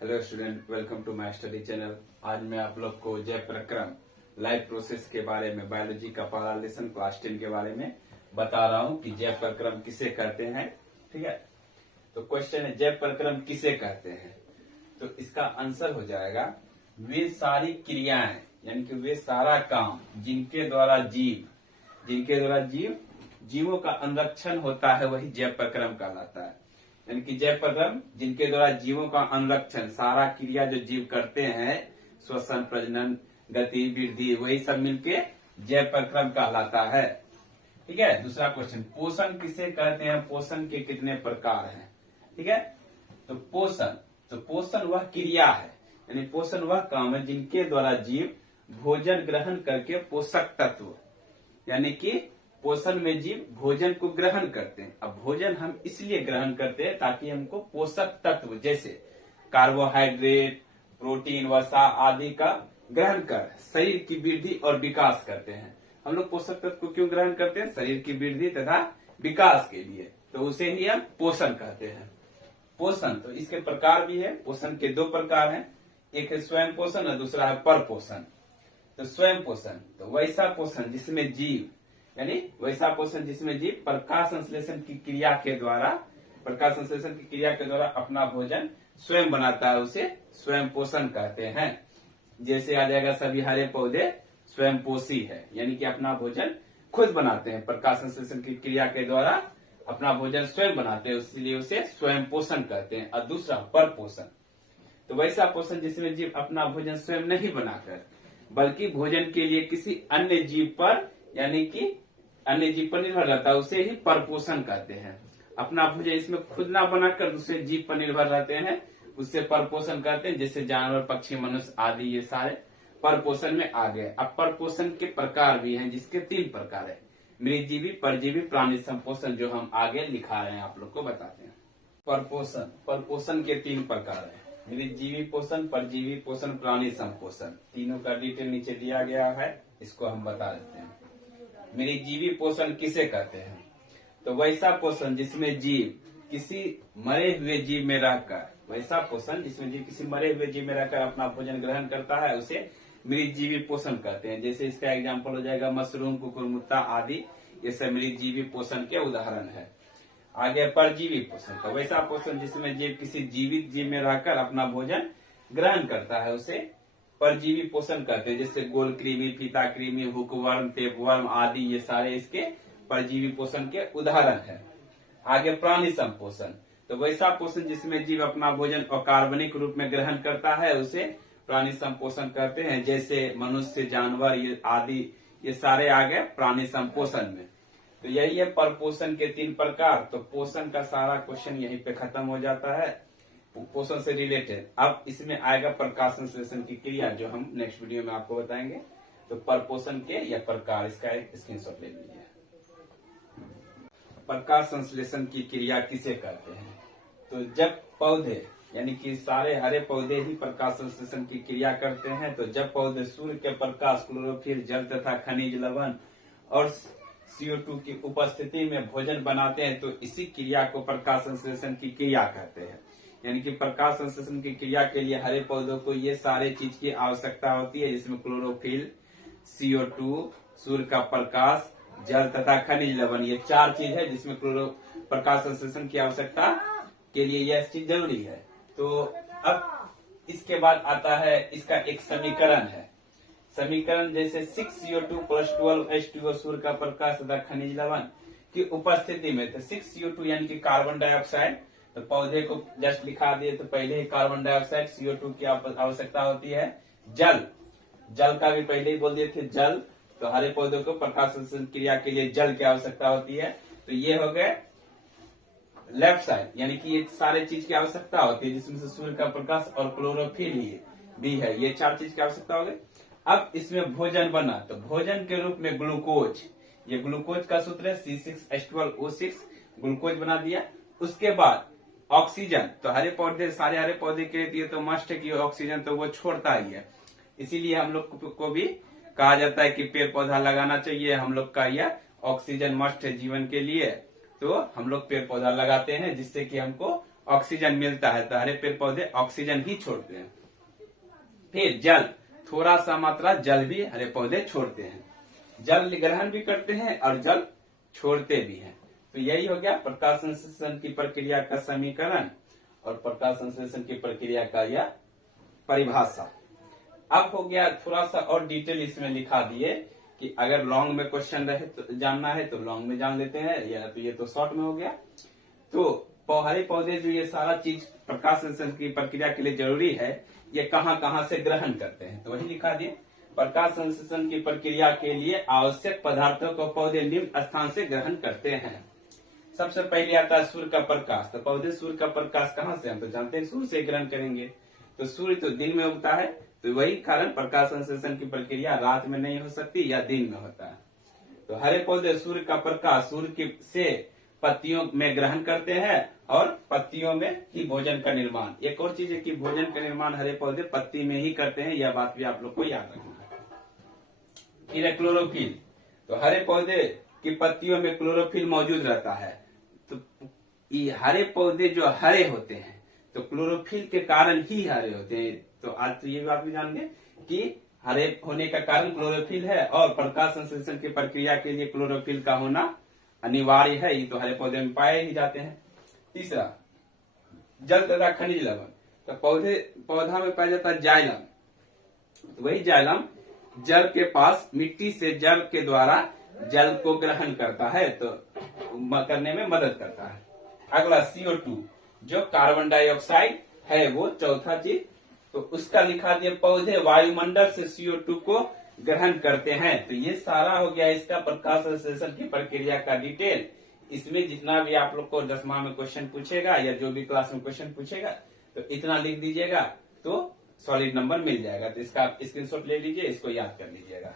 Hello student, welcome to my study channel. आज मैं आप लोग को जैव प्रक्रम लाइफ प्रोसेस के बारे में, बायोलॉजी का पहला लेसन क्लास 10 के बारे में बता रहा हूँ कि जैव प्रक्रम किसे कहते हैं। ठीक है, तो क्वेश्चन है जैव प्रक्रम किसे कहते हैं। तो इसका आंसर हो जाएगा वे सारी क्रियाएं, यानी कि वे सारा काम जिनके द्वारा जीवों का अनुरक्षण होता है, वही जैव प्रक्रम कहलाता है। यानी कि जैव प्रक्रम जिनके द्वारा जीवों का अनुरक्षण, सारा क्रिया जो जीव करते हैं, श्वसन, प्रजनन, गति, वृद्धि, वही सब मिलके जैव प्रक्रम कहलाता है। ठीक है, दूसरा क्वेश्चन, पोषण किसे कहते हैं, पोषण के कितने प्रकार हैं। ठीक है, तो पोषण वह क्रिया है, यानी पोषण वह काम है जिनके द्वारा जीव भोजन ग्रहण करके पोषक तत्व, यानी कि पोषण में जीव भोजन को ग्रहण करते हैं। अब भोजन हम इसलिए ग्रहण करते हैं ताकि हमको पोषक तत्व जैसे कार्बोहाइड्रेट, प्रोटीन, वसा आदि का ग्रहण कर शरीर की वृद्धि और विकास करते हैं। हम लोग पोषक तत्व को क्यों ग्रहण करते हैं? शरीर की वृद्धि तथा विकास के लिए, तो उसे ही हम पोषण कहते हैं। पोषण तो इसके प्रकार भी है। पोषण के दो प्रकार हैं, एक है स्वयं पोषण और दूसरा है पर पोषण। तो स्वयं पोषण तो वैसा पोषण जिसमें जीव, यानी वैसा पोषण जिसमें जीव प्रकाश संश्लेषण की क्रिया के द्वारा अपना भोजन स्वयं बनाता है, उसे स्वयं पोषण कहते हैं। जैसे आ जाएगा सभी हरे पौधे स्वयं पोषी है, यानी कि अपना भोजन खुद बनाते हैं, प्रकाश संश्लेषण की क्रिया के द्वारा अपना भोजन स्वयं बनाते हैं, इसलिए उसे स्वयं पोषण कहते हैं। और दूसरा पर पोषण, तो वैसा पोषण जिसमें जीव अपना भोजन स्वयं नहीं बनाकर बल्कि भोजन के लिए किसी अन्य जीव पर, यानी कि अन्य जीव पर निर्भर रहता है, उसे ही परपोषण कहते हैं। अपना भोजन इसमें खुद ना बनाकर दूसरे जीव पर निर्भर रहते हैं, उससे परपोषण कहते हैं। जैसे जानवर, पक्षी, मनुष्य आदि ये सारे परपोषण में आ गए। अब परपोषण के प्रकार भी हैं, जिसके 3 प्रकार है, मृतजीवी, परजीवी, प्राणी संपोषण, जो हम आगे लिखा रहे हैं आप लोग को बताते हैं। परपोषण के 3 प्रकार है, मृतजीवी पोषण, परजीवी पोषण, प्राणी संपोषण। तीनों का डिटेल नीचे दिया गया है, इसको हम बता देते हैं। मृतजीवी पोषण किसे कहते हैं? तो वैसा पोषण जिसमें जीव किसी मरे हुए जीव में रहकर, अपना भोजन ग्रहण करता है, उसे मृतजीवी पोषण कहते हैं। जैसे इसका एग्जाम्पल हो जाएगा मशरूम, कुकुरमुत्ता आदि, ये सब मृतजीवी पोषण के उदाहरण है। आगे परजीवी पोषण, तो वैसा पोषण जिसमें जीव किसी जीवित जीव में रहकर अपना भोजन ग्रहण करता है, उसे परजीवी पोषण कहते हैं। जैसे गोल कृमि, फीता कृमि, हुकवर्म, टेपवर्म आदि, ये सारे इसके परजीवी पोषण के उदाहरण है। आगे प्राणी संपोषण, तो वैसा पोषण जिसमें जीव अपना भोजन अकार्बनिक रूप में ग्रहण करता है, उसे प्राणी संपोषण कहते हैं। जैसे मनुष्य, जानवर ये आदि, ये सारे आ गए प्राणी संपोषण में। तो यही है परपोषण के 3 प्रकार। तो पोषण का सारा क्वेश्चन यहीं पे खत्म हो जाता है, पोषण से रिलेटेड। अब इसमें आएगा प्रकाश संश्लेषण की क्रिया, जो हम नेक्स्ट वीडियो में आपको बताएंगे। तो परपोषण के या प्रकार, इसका एक स्क्रीनशॉट ले लीजिए। प्रकाश संश्लेषण की क्रिया किसे कहते हैं? तो जब पौधे, यानी कि सारे हरे पौधे ही प्रकाश संश्लेषण की क्रिया करते हैं। तो जब पौधे सूर्य के प्रकाश, क्लोरोफिल, जल तथा खनिज लवण और CO2 की उपस्थिति में भोजन बनाते हैं, तो इसी क्रिया को प्रकाश संश्लेषण की क्रिया कहते हैं। यानी कि प्रकाश संश्लेषण की क्रिया के लिए हरे पौधों को ये सारे चीज की आवश्यकता होती है, जिसमें क्लोरोफिल, CO2, सूर्य का प्रकाश, जल तथा खनिज लवण, ये 4 चीज है जिसमें प्रकाश संश्लेषण की आवश्यकता के लिए यह चीज जरूरी है। तो अब इसके बाद आता है इसका एक समीकरण है। समीकरण जैसे 6CO2 + 12H2O, सूर्य का प्रकाश तथा खनिज लवण की उपस्थिति में, तो 6CO2 यानी कि कार्बन डाइऑक्साइड, तो पौधे को जस्ट लिखा दिए, तो पहले ही कार्बन डाइऑक्साइड, CO2 की आवश्यकता होती है। जल का भी पहले ही बोल दिए थे, जल, तो हरे पौधों को प्रकाश संश्लेषण क्रिया के लिए जल की आवश्यकता होती है। तो ये हो गए लेफ्ट साइड, यानी कि ये सारे चीज की आवश्यकता होती है, जिसमें से सूर्य का प्रकाश और क्लोरोफिल भी है, ये 4 चीज की आवश्यकता हो गई। अब इसमें भोजन बना, तो भोजन के रूप में ग्लूकोज, ये ग्लूकोज का सूत्र है C6H12O6, ग्लूकोज बना दिया। उसके बाद ऑक्सीजन, तो सारे हरे पौधे के लिए तो मस्ट है कि ऑक्सीजन तो वो छोड़ता ही है, इसीलिए हम लोग को भी कहा जाता है कि पेड़ पौधा लगाना चाहिए। हम लोग का यह ऑक्सीजन मस्ट है जीवन के लिए, तो हम लोग पेड़ पौधा लगाते हैं, जिससे कि हमको ऑक्सीजन मिलता है, तो हरे पेड़ पौधे ऑक्सीजन ही छोड़ते हैं। फिर जल, थोड़ा सा मात्रा जल भी हरे पौधे छोड़ते हैं, जल ग्रहण भी करते हैं और जल छोड़ते भी हैं। तो यही हो गया प्रकाश संश्लेषण की प्रक्रिया का समीकरण और प्रकाश संश्लेषण की प्रक्रिया का यह परिभाषा। अब हो गया थोड़ा सा और डिटेल इसमें लिखा दिए कि अगर लॉन्ग में क्वेश्चन रहे तो जानना है तो लॉन्ग में जान लेते हैं, या तो ये तो शॉर्ट में हो गया। तो हरे पौधे जो ये सारा चीज प्रकाश संश्लेषण की प्रक्रिया के लिए जरूरी है, ये कहाँ कहाँ से ग्रहण करते हैं, तो वही लिखा दिए। प्रकाश संश्लेषण की प्रक्रिया के लिए आवश्यक पदार्थों को पौधे निम्न स्थान से ग्रहण करते हैं। सबसे पहले आता है सूर्य का प्रकाश। तो पौधे सूर्य का प्रकाश कहाँ से, हम तो जानते हैं सूर्य से ग्रहण करेंगे। तो सूर्य तो दिन में उगता है, तो वही कारण प्रकाश संश्लेषण की प्रक्रिया रात में नहीं हो सकती या दिन में होता है। तो हरे पौधे सूर्य का प्रकाश सूर्य से पत्तियों में ग्रहण करते हैं और पत्तियों में ही भोजन का निर्माण। एक और चीज है कि भोजन का निर्माण हरे पौधे पत्ती में ही करते हैं, यह बात भी आप लोग को याद रखना है। फिर है क्लोरोफिल। तो हरे पौधे की पत्तियों में क्लोरोफिल मौजूद रहता है। तो ये हरे पौधे जो हरे होते हैं तो क्लोरोफिल के कारण ही हरे होते हैं। तो आज तो ये बात भी जानेंगे कि हरे होने का कारण क्लोरोफिल है और प्रकाश संश्लेषण की प्रक्रिया के लिए क्लोरोफिल का होना अनिवार्य है, ये तो हरे पौधे में पाए ही जाते हैं। तीसरा, जल तथा खनिज लवण। तो पौधा में पाया जाता है जाइलम। तो वही जाइलम जल के पास मिट्टी से जल के द्वारा जल को ग्रहण करता है, तो करने में मदद करता है। अगला CO2, जो कार्बन डाइऑक्साइड है, वो चौथा चीज। तो उसका लिखा दिया पौधे वायुमंडल से CO2 को ग्रहण करते हैं। तो ये सारा हो गया इसका प्रकाश संश्लेषण की प्रक्रिया का डिटेल। इसमें जितना भी आप लोग को 10वां में क्वेश्चन पूछेगा या जो भी क्लास में क्वेश्चन पूछेगा तो इतना लिख दीजिएगा तो सॉलिड नंबर मिल जाएगा। तो इसका स्क्रीनशॉट ले लीजिए, इसको याद कर लीजिएगा।